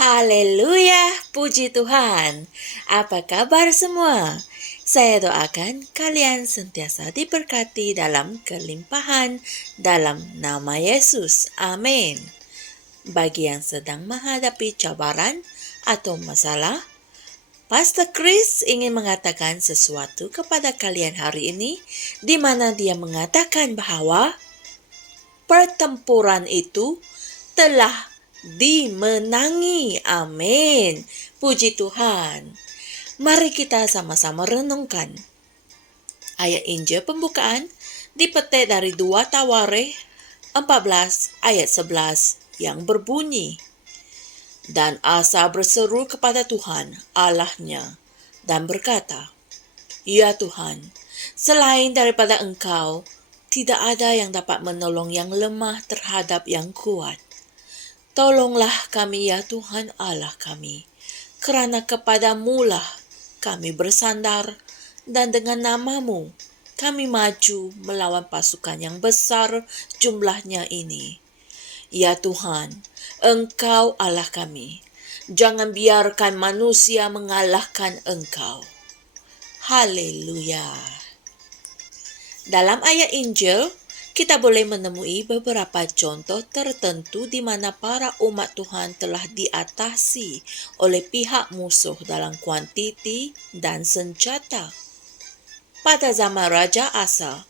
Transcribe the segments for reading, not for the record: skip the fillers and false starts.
Haleluya, puji Tuhan. Apa kabar semua? Saya doakan kalian sentiasa diberkati dalam kelimpahan dalam nama Yesus. Amin. Bagi yang sedang menghadapi cabaran atau masalah, Pastor Chris ingin mengatakan sesuatu kepada kalian hari ini, di mana dia mengatakan bahwa pertempuran itu telah dimenangi. Amin. Puji Tuhan. Mari kita sama-sama renungkan. Ayat Injil pembukaan dipetik dari 2 Tawarikh 14 ayat 11 yang berbunyi, "Dan Asa berseru kepada Tuhan Allahnya dan berkata, Ya Tuhan, selain daripada Engkau, tidak ada yang dapat menolong yang lemah terhadap yang kuat. Tolonglah kami ya Tuhan Allah kami, kerana kepadamu-lah kami bersandar, dan dengan nama-Mu kami maju melawan pasukan yang besar jumlahnya ini. Ya Tuhan, Engkau Allah kami, jangan biarkan manusia mengalahkan Engkau." Haleluya. Dalam ayat Injil, kita boleh menemui beberapa contoh tertentu di mana para umat Tuhan telah diatasi oleh pihak musuh dalam kuantiti dan senjata. Pada zaman Raja Asa,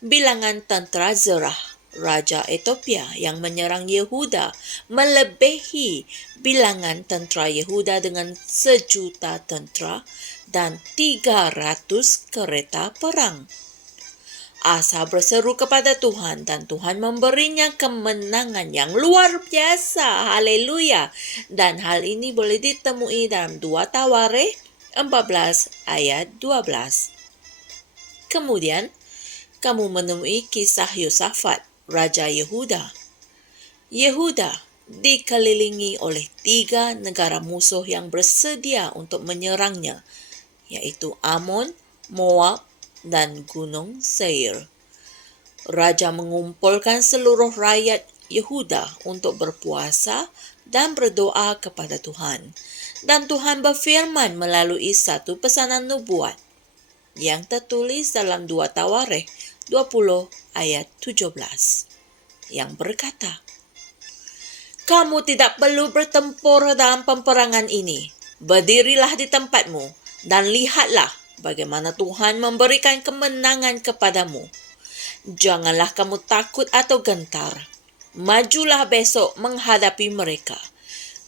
bilangan tentera Zerah, Raja Ethiopia yang menyerang Yehuda, melebihi bilangan tentera Yehuda dengan 1,000,000 tentera dan 300 kereta perang. Asa berseru kepada Tuhan dan Tuhan memberinya kemenangan yang luar biasa. Haleluya. Dan hal ini boleh ditemui dalam 2 Tawarikh 14 ayat 12. Kemudian, kamu menemui kisah Yosafat, Raja Yehuda. Yehuda dikelilingi oleh 3 negara musuh yang bersedia untuk menyerangnya, yaitu Amon, Moab, dan Gunung Seir. Raja mengumpulkan seluruh rakyat Yehuda untuk berpuasa dan berdoa kepada Tuhan. Dan Tuhan berfirman melalui satu pesanan nubuat yang tertulis dalam 2 Tawarikh 20 ayat 17 yang berkata, "Kamu tidak perlu bertempur dalam peperangan ini. Berdirilah di tempatmu dan lihatlah bagaimana Tuhan memberikan kemenangan kepadamu. Janganlah kamu takut atau gentar. Majulah besok menghadapi mereka,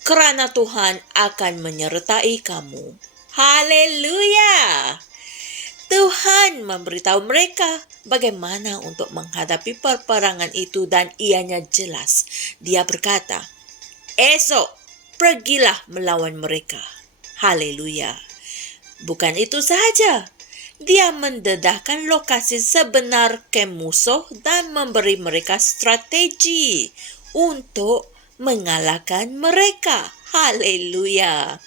kerana Tuhan akan menyertai kamu." Haleluya! Tuhan memberitahu mereka bagaimana untuk menghadapi peperangan itu, dan ianya jelas. Dia berkata, "Esok pergilah melawan mereka." Haleluya! Bukan itu sahaja, dia mendedahkan lokasi sebenar kem musuh dan memberi mereka strategi untuk mengalahkan mereka. Haleluya!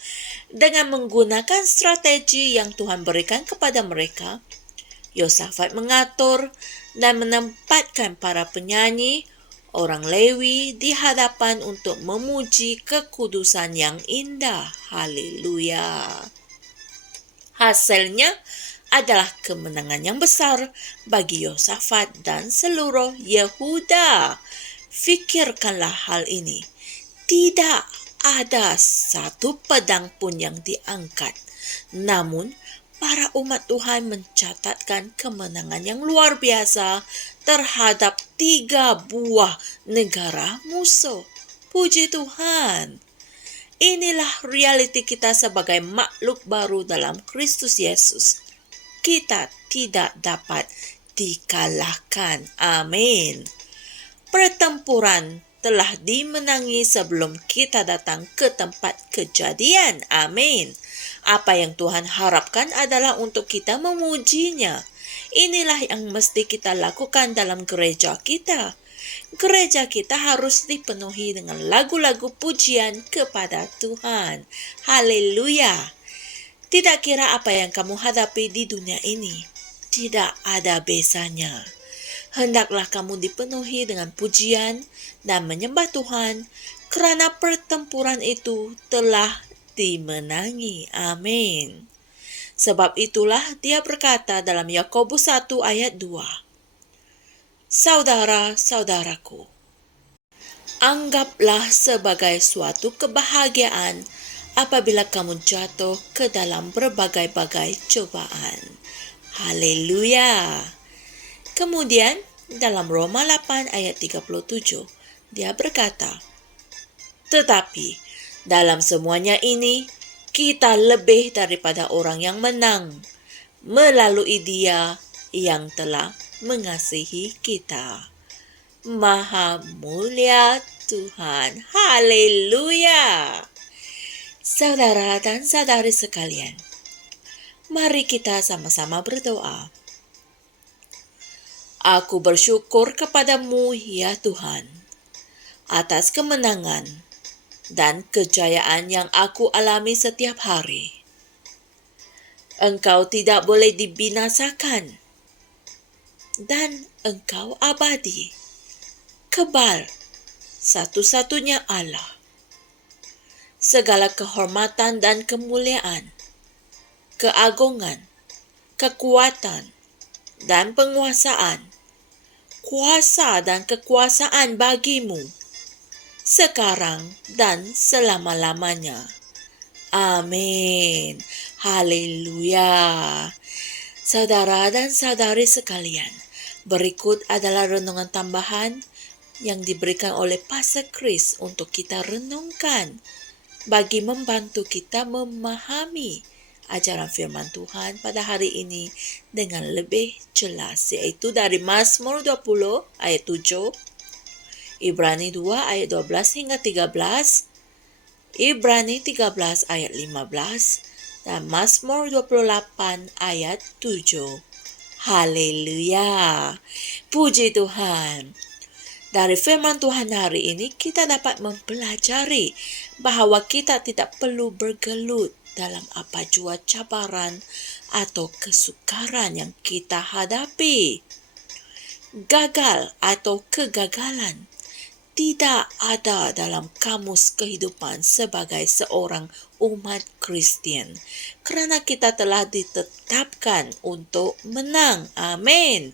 Dengan menggunakan strategi yang Tuhan berikan kepada mereka, Yosafat mengatur dan menempatkan para penyanyi, orang Lewi di hadapan untuk memuji kekudusan yang indah. Haleluya! Hasilnya adalah kemenangan yang besar bagi Yosafat dan seluruh Yehuda. Fikirkanlah hal ini. Tidak ada satu pedang pun yang diangkat. Namun, para umat Tuhan mencatatkan kemenangan yang luar biasa terhadap 3 buah negara musuh. Puji Tuhan. Inilah realiti kita sebagai makhluk baru dalam Kristus Yesus. Kita tidak dapat dikalahkan. Amin. Pertempuran telah dimenangi sebelum kita datang ke tempat kejadian. Amin. Apa yang Tuhan harapkan adalah untuk kita memujinya. Inilah yang mesti kita lakukan dalam gereja kita. Gereja kita harus dipenuhi dengan lagu-lagu pujian kepada Tuhan. Haleluya! Tidak kira apa yang kamu hadapi di dunia ini, tidak ada besanya. Hendaklah kamu dipenuhi dengan pujian dan menyembah Tuhan, Kerana pertempuran itu telah dimenangi. Amin. Sebab itulah dia berkata dalam Yakobus 1 ayat 2, Saudara-saudaraku, anggaplah sebagai suatu kebahagiaan apabila kamu jatuh ke dalam berbagai-bagai cobaan. Haleluya. Kemudian dalam Roma 8 ayat 37, dia berkata, tetapi dalam semuanya ini, kita lebih daripada orang yang menang, melalui Dia yang telah mengasihi kita. Maha mulia Tuhan. Haleluya. Saudara dan saudari sekalian, mari kita sama-sama berdoa. Aku bersyukur kepadamu, ya Tuhan, atas kemenangan dan kejayaan yang aku alami setiap hari. Engkau tidak boleh dibinasakan, dan Engkau abadi, kebal, satu-satunya Allah. Segala kehormatan dan kemuliaan, keagungan, kekuatan, dan penguasaan, kuasa dan kekuasaan bagimu, sekarang dan selama-lamanya. Amin. Haleluya. Saudara dan saudari sekalian, berikut adalah renungan tambahan yang diberikan oleh Pastor Chris untuk kita renungkan bagi membantu kita memahami ajaran firman Tuhan pada hari ini dengan lebih jelas, yaitu dari Mazmur 20 ayat 7, Ibrani 2 ayat 12 hingga 13, Ibrani 13 ayat 15, dan Mazmur 28 ayat 7. Haleluya. Puji Tuhan. Dari firman Tuhan hari ini kita dapat mempelajari bahwa kita tidak perlu bergelut dalam apa jua cabaran atau kesukaran yang kita hadapi. Gagal atau kegagalan tidak ada dalam kamus kehidupan sebagai seorang umat Kristen, kerana kita telah ditetapkan untuk menang. Amin.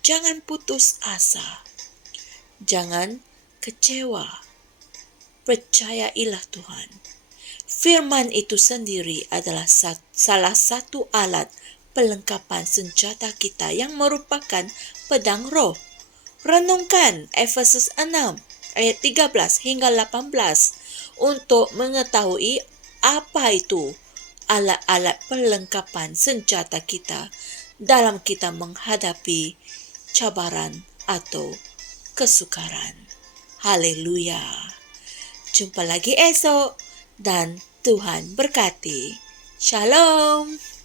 Jangan putus asa. Jangan kecewa. Percayailah Tuhan. Firman itu sendiri adalah salah satu alat pelengkapan senjata kita yang merupakan pedang roh. Renungkan Efesus 6 ayat 13 hingga 18 untuk mengetahui apa itu alat-alat perlengkapan senjata kita dalam kita menghadapi cabaran atau kesukaran. Haleluya. Jumpa lagi esok dan Tuhan berkati. Shalom.